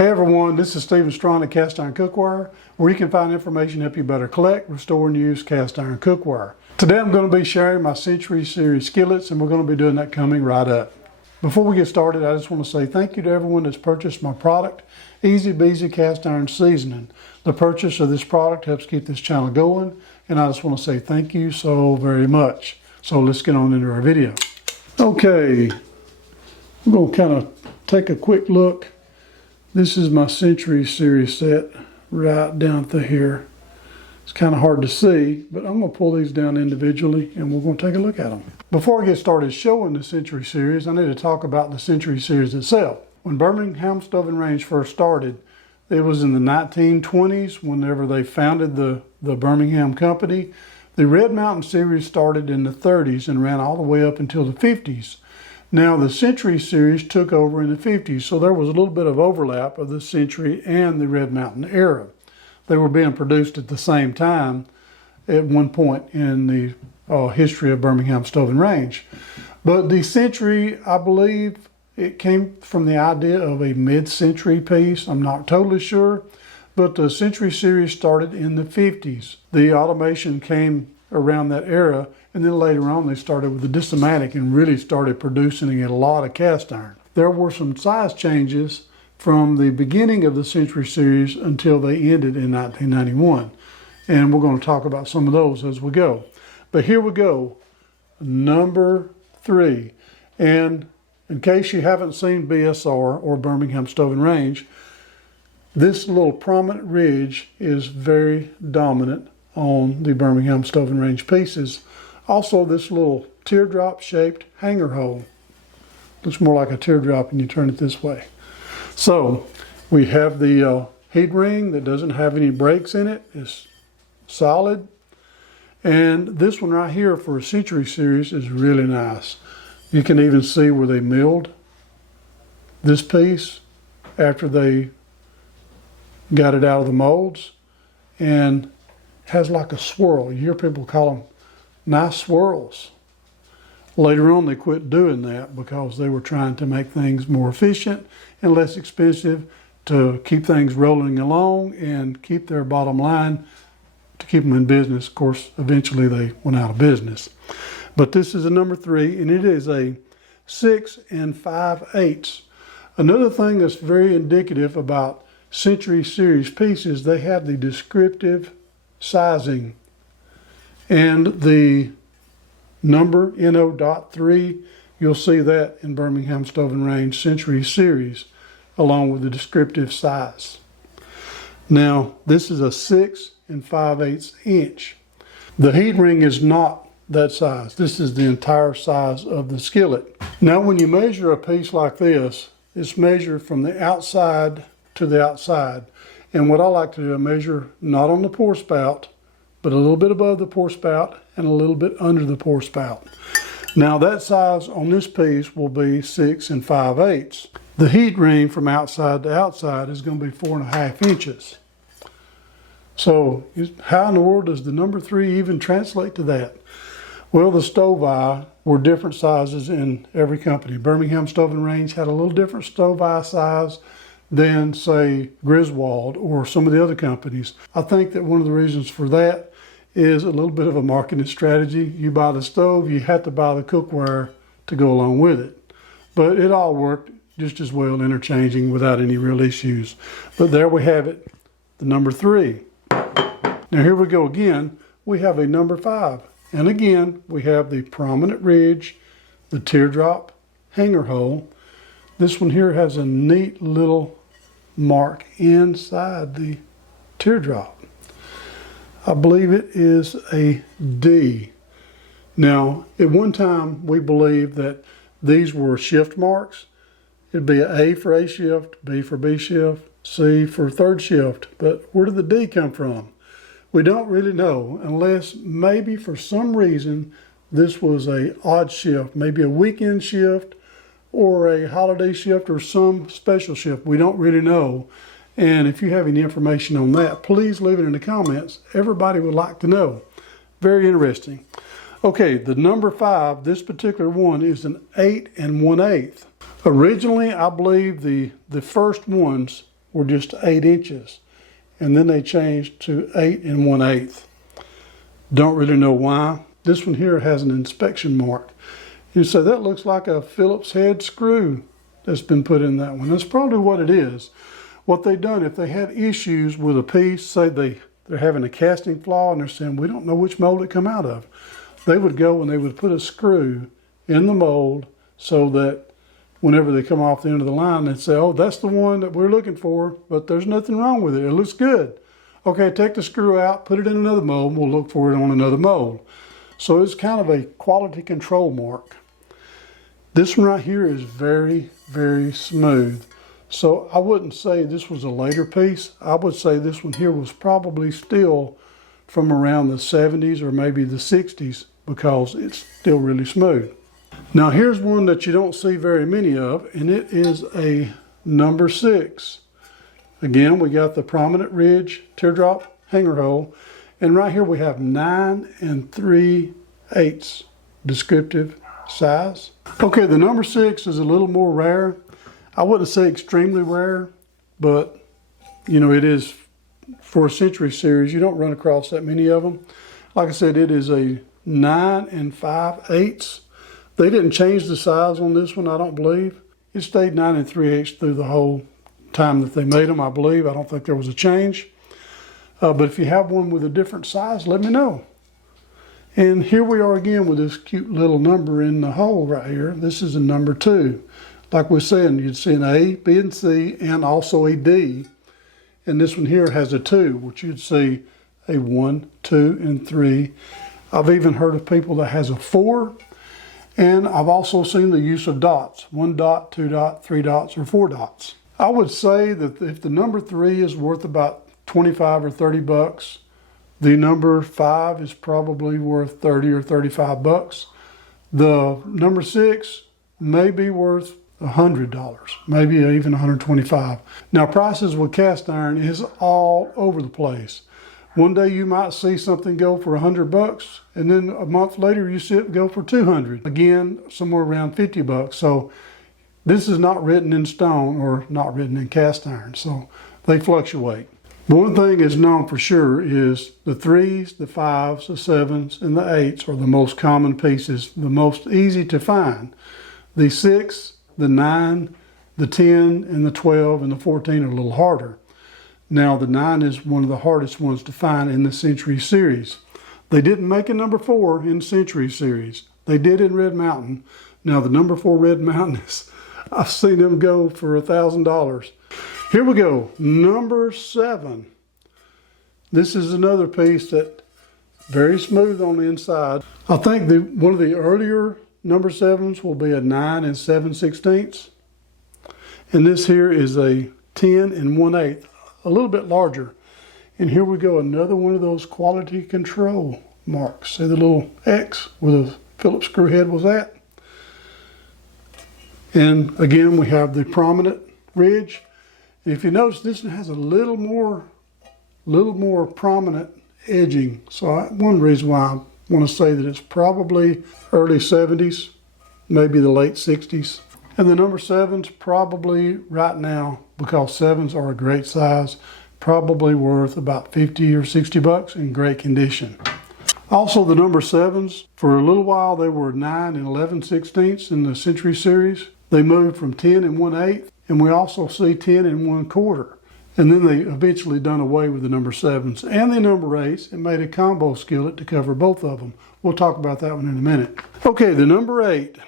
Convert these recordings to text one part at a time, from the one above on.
Hey everyone, this is Stephen Strong at Cast Iron Cookware, where you can find information to help you better collect, restore, and use cast iron cookware. Today I'm going to be sharing my Century Series Skillets, and we're going to be doing that coming right up. Before we get started, I just want to say thank you to everyone that's purchased my product, Easy Beezy Cast Iron Seasoning. The purchase of this product helps keep this channel going, and I just want to say thank you so very much. So let's get on into our video. Okay, we're going to kind of take a quick look. This is my Century Series set right down through here. It's kind of hard to see, but I'm going to pull these down individually and we're going to take a look at them. Before I get started showing the Century Series, I need to talk about the Century Series itself. When Birmingham Stove and Range first started, it was in the 1920s whenever they founded the Birmingham company. The Red Mountain Series started in the 30s and ran all the way up until the 50s. Now the Century Series took over in the 50s, so there was a little bit of overlap of the Century and the Red Mountain era. They were being produced at the same time at one point in the history of Birmingham Stove and Range. But the Century, I believe, it came from the idea of a mid-century piece. I'm not totally sure, but the Century Series started in the 50s. The automation came around that era, and then later on they started with the Dysomatic and really started producing a lot of cast iron. There were some size changes from the beginning of the Century Series until they ended in 1991, and we're going to talk about some of those as we go. But here we go, number 3. And in case you haven't seen BSR or Birmingham Stove and Range, this little prominent ridge is very dominant on the Birmingham Stove and Range pieces. Also, this little teardrop shaped hanger hole. Looks more like a teardrop when you turn it this way. So we have the heat ring that doesn't have any breaks in it. It's solid. And this one right here for a Century Series is really nice. You can even see where they milled this piece after they got it out of the molds, and has like a swirl. You hear people call them nice swirls. Later on they quit doing that because they were trying to make things more efficient and less expensive to keep things rolling along and keep their bottom line, to keep them in business. Of course, eventually they went out of business. But this is a number 3, and it is a 6 5/8. Another thing that's very indicative about Century Series pieces, they have the descriptive sizing, and the number NO.3, you'll see that in Birmingham Stove and Range Century Series along with the descriptive size. Now this is a 6 5/8 inch. The heat ring is not that size. This is the entire size of the skillet. Now when you measure a piece like this, it's measured from the outside to the outside. And what I like to do, I measure not on the pour spout, but a little bit above the pour spout and a little bit under the pour spout. Now that size on this piece will be 6 5/8. The heat ring from outside to outside is going to be 4.5 inches. So how in the world does the number 3 even translate to that? Well, the stove eye were different sizes in every company. Birmingham Stove and Range had a little different stove eye size than, say, Griswold or some of the other companies. I think that one of the reasons for that is a little bit of a marketing strategy. You buy the stove, you have to buy the cookware to go along with it. But it all worked just as well, interchanging without any real issues. But there we have it, the number 3. Now here we go again. We have a number 5. And again, we have the prominent ridge, the teardrop hanger hole. This one here has a neat little mark inside the teardrop. I believe it is a D. Now, at one time, we believed that these were shift marks. It'd be an A for A shift, B for B shift, C for third shift. But where did the D come from? We don't really know, unless maybe for some reason this was a odd shift, maybe a weekend shift or a holiday shift or some special shift. We don't really know. And if you have any information on that, please leave it in the comments. Everybody would like to know. Very interesting. Okay, the number 5, this particular one is an 8 1/8. Originally, I believe the first ones were just 8 inches. And then they changed to 8 1/8. Don't really know why. This one here has an inspection mark. You say that looks like a Phillips head screw that's been put in that one. That's probably what it is. What they've done, if they had issues with a piece, say they're having a casting flaw and they're saying, we don't know which mold it come out of, they would go and they would put a screw in the mold so that whenever they come off the end of the line, they'd say, oh, that's the one that we're looking for, but there's nothing wrong with it. It looks good. Okay, take the screw out, put it in another mold, and we'll look for it on another mold. So it's kind of a quality control mark. This one right here is very, very smooth. So I wouldn't say this was a later piece. I would say this one here was probably still from around the 70s or maybe the 60s because it's still really smooth. Now here's one that you don't see very many of, and it is a number 6. Again, we got the prominent ridge teardrop hanger hole, and right here we have 9 3/8 descriptive size. Okay, the number 6 is a little more rare. I wouldn't say extremely rare, but you know, it is for a Century Series. You don't run across that many of them. Like I said, it is a 9 5/8. They didn't change the size on this one, I don't believe. It stayed 9 3/8 through the whole time that they made them, I believe. I don't think there was a change. But if you have one with a different size, let me know. And here we are again with this cute little number in the hole right here. This is a number 2. Like we're saying, you'd see an A, B, and C, and also a D. And this one here has a 2, which you'd see a 1, 2, and 3. I've even heard of people that has a 4. And I've also seen the use of dots. 1 dot, 2 dot, 3 dots, or 4 dots. I would say that if the number 3 is worth about 25 or 30 bucks, the number 5 is probably worth 30 or 35 bucks. The number 6 may be worth $100, maybe even 125. Now prices with cast iron is all over the place. One day you might see something go for 100 bucks, and then a month later you see it go for 200. Again, somewhere around 50 bucks. So this is not written in stone or not written in cast iron, so they fluctuate. One thing is known for sure is the 3s, the 5s, the 7s, and the 8s are the most common pieces, the most easy to find. The 6, the 9, the 10, and the 12, and the 14 are a little harder. Now the 9 is one of the hardest ones to find in the Century Series. They didn't make a number 4 in Century Series. They did in Red Mountain. Now the number 4 Red Mountain is, I've seen them go for $1,000. Here we go, number 7. This is another piece that very smooth on the inside. I think one of the earlier number 7s will be a 9 7/16. And this here is a 10 1/8, a little bit larger. And here we go, another one of those quality control marks. See the little X where the Phillips screw head was at? And again, we have the prominent ridge. If you notice, this one has a little more prominent edging. So one reason why I want to say that it's probably early 70s, maybe the late 60s. And the number 7's probably right now, because 7s are a great size, probably worth about 50 or 60 bucks in great condition. Also the number 7's, for a little while they were 9 11/16 in the Century Series. They moved from 10 1/8. And we also see 10 1/4. And then they eventually done away with the number 7's and the number 8's and made a combo skillet to cover both of them. We'll talk about that one in a minute. Okay, the number 8.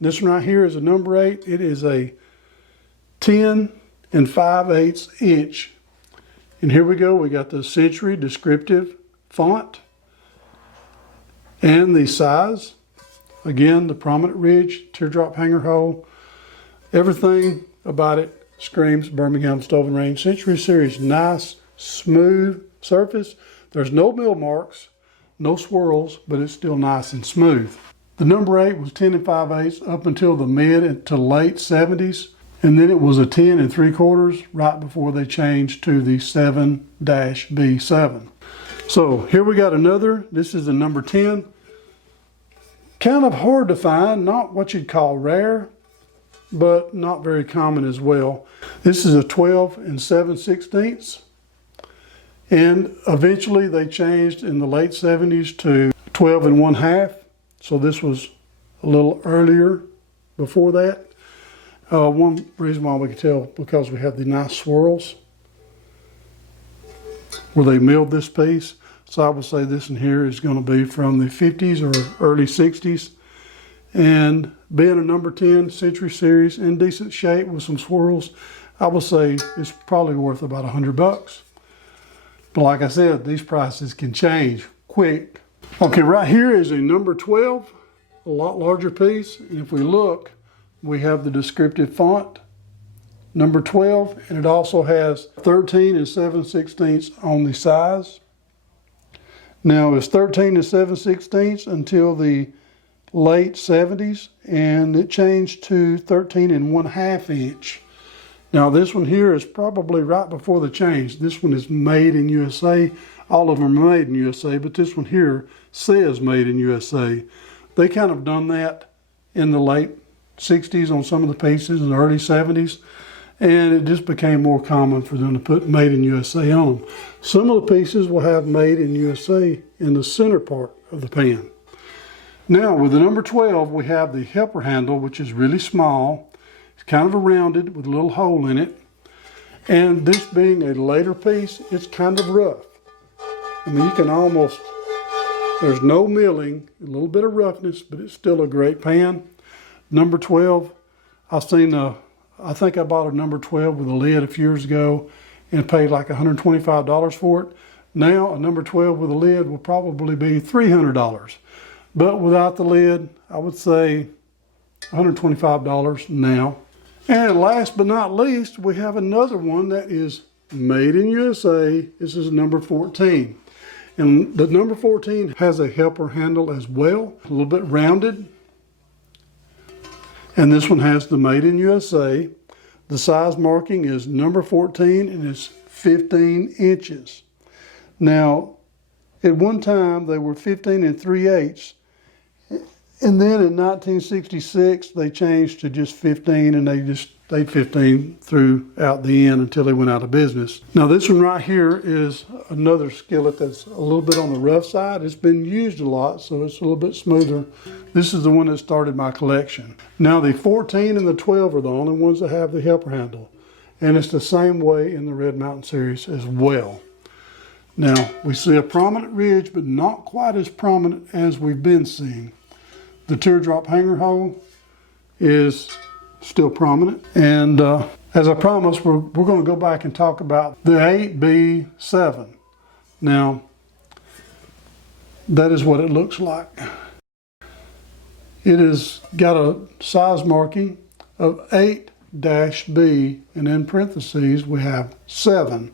This one right here is a number 8. It is a 10 5/8 inch. And here we go. We got the Century descriptive font and the size. Again, the prominent ridge, teardrop hanger hole. Everything about it screams Birmingham Stove and Range Century Series. Nice, smooth surface. There's no mill marks, no swirls, but it's still nice and smooth. The number 8 was 10 5/8 up until the mid to late 70s. And then it was a 10 3/4 right before they changed to the 7-B7. So here we got another. This is the number 10. Kind of hard to find, not what you'd call rare. but not very common as well. This is a 12 7/16. And eventually they changed in the late 70s to 12 1/2. So this was a little earlier before that. One reason why we can tell, because we have the nice swirls where they milled this piece. So I would say this in here is going to be from the 50s or early 60s. And being a number 10 Century Series in decent shape with some swirls, I would say it's probably worth about $100. But like I said, these prices can change quick. Okay, right here is a number 12, a lot larger piece. And if we look, we have the descriptive font, number 12, and it also has 13 7/16 on the size. Now it's 13 7/16 until the late 70s, and it changed to 13 1/2 inch. Now this one here is probably right before the change. This one is made in USA. All of them are made in USA, but this one here says made in USA. They kind of done that in the late 60s on some of the pieces, in the early 70s, and it just became more common for them to put made in USA on them. Some of the pieces will have made in USA in the center part of the pan. Now with the number 12, we have the helper handle, which is really small. It's kind of a rounded with a little hole in it. And this being a later piece, it's kind of rough. I mean, you can almost, there's no milling, a little bit of roughness, but it's still a great pan. Number 12, I think I bought a number 12 with a lid a few years ago and paid like $125 for it. Now a number 12 with a lid will probably be $300. But without the lid, I would say $125 now. And last but not least, we have another one that is made in USA. This is number 14. And the number 14 has a helper handle as well, a little bit rounded. And this one has the made in USA. The size marking is number 14 and it's 15 inches. Now, at one time they were 15 3/8. And then in 1966, they changed to just 15, and they just stayed 15 throughout the end until they went out of business. Now this one right here is another skillet that's a little bit on the rough side. It's been used a lot, so it's a little bit smoother. This is the one that started my collection. Now the 14 and the 12 are the only ones that have the helper handle. And it's the same way in the Red Mountain series as well. Now we see a prominent ridge, but not quite as prominent as we've been seeing. The teardrop hanger hole is still prominent. And as I promised, we're going to go back and talk about the 8B7. Now, that is what it looks like. It has got a size marking of 8-B, and in parentheses we have 7.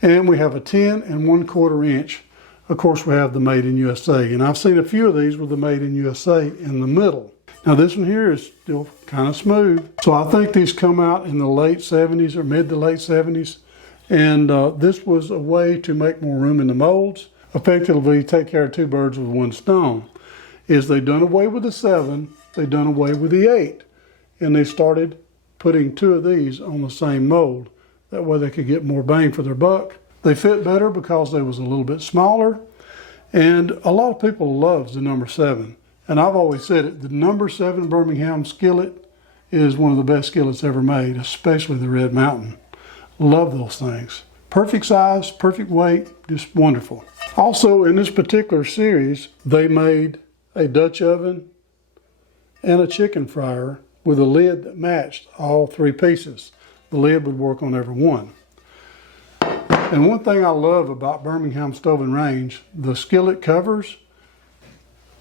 And we have a 10 1/4 inch. Of course, we have the made in USA, and I've seen a few of these with the made in USA in the middle. Now this one here is still kind of smooth. So I think these come out in the late 70s or mid to late 70s. And this was a way to make more room in the molds. Effectively take care of two birds with one stone. Is they done away with the 7, they done away with the 8. And they started putting two of these on the same mold. That way they could get more bang for their buck. They fit better because they was a little bit smaller, and a lot of people loves the number 7. And I've always said it, the number 7 Birmingham skillet is one of the best skillets ever made, especially the Red Mountain. Love those things. Perfect size, perfect weight, just wonderful. Also in this particular series, they made a Dutch oven and a chicken fryer with a lid that matched all three pieces. The lid would work on every one. And one thing I love about Birmingham Stove and Range, the skillet covers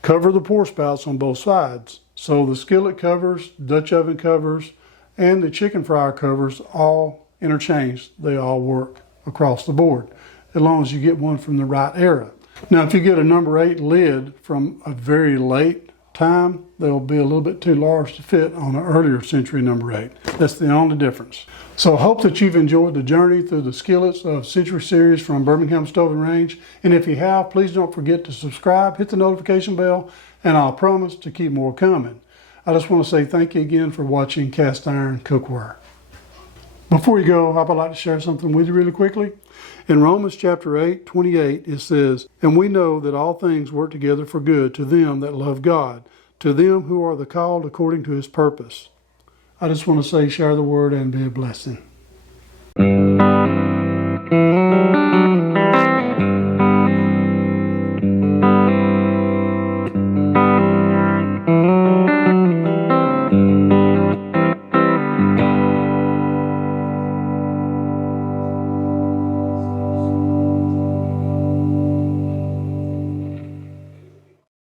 cover the pour spouts on both sides. So the skillet covers, Dutch oven covers, and the chicken fryer covers all interchange. They all work across the board, as long as you get one from the right era. Now, if you get a number 8 lid from a very late time, they'll be a little bit too large to fit on an earlier century number 8. That's the only difference. So I hope that you've enjoyed the journey through the skillets of Century Series from Birmingham Stove and Range. And if you have, please don't forget to subscribe, hit the notification bell, and I'll promise to keep more coming. I just want to say thank you again for watching Cast Iron Cookware. Before you go, I would like to share something with you really quickly. In Romans chapter 8:28, it says, "And we know that all things work together for good to them that love God, to them who are the called according to his purpose." I just want to say, share the word and be a blessing.